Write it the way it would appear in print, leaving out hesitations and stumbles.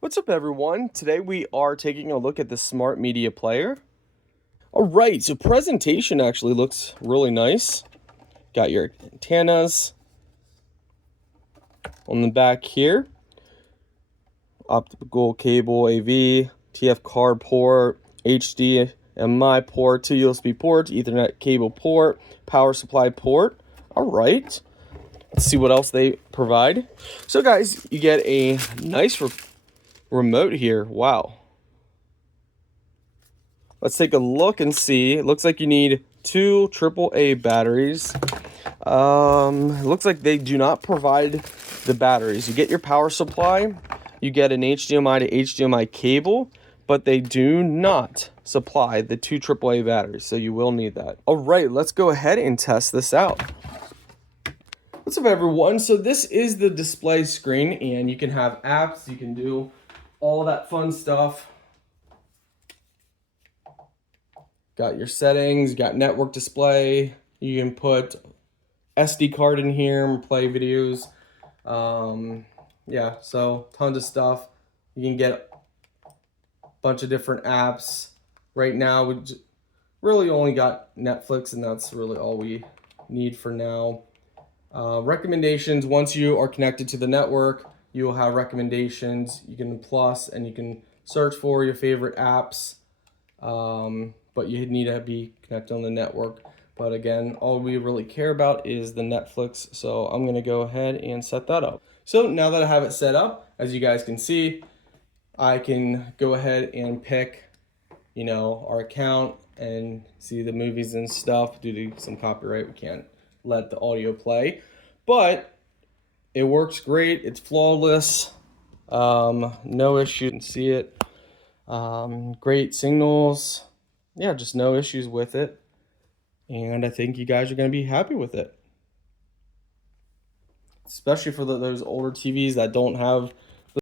What's up, everyone? Today we are taking a look at the smart media player. All right, so presentation actually looks really nice. Got your antennas on the back here. Optical cable, AV, TF card port, HDMI port, 2 USB ports, Ethernet cable port, power supply port. All right, let's see what else they provide. So guys, you get a nice remote here. Wow. Let's take a look and see. It looks like you need 2 AAA batteries. It looks like they do not provide the batteries. You get your power supply, you get an HDMI to HDMI cable, but they do not supply the 2 AAA batteries, so you will need that. All right, let's go ahead and test this out. What's up, everyone? So this is the display screen, and you can have apps, you can do all that fun stuff. Got your settings, got network display. You can put SD card in here and play videos. Yeah, so tons of stuff. You can get a bunch of different apps. Right now, we really only got Netflix, and that's really all we need for now. Recommendations, once you are connected to the network, you will have recommendations. You can plus and you can search for your favorite apps. But you need to be connected on the network. But again, all we really care about is the Netflix. So I'm gonna go ahead and set that up. So now that I have it set up, as you guys can see, I can go ahead and pick, our account and see the movies and stuff. Due to some copyright, we can't let the audio play, but it works great. It's flawless. No issue. You can see it. Great signals. Yeah, just no issues with it. And I think you guys are going to be happy with it. Especially for those older TVs that don't have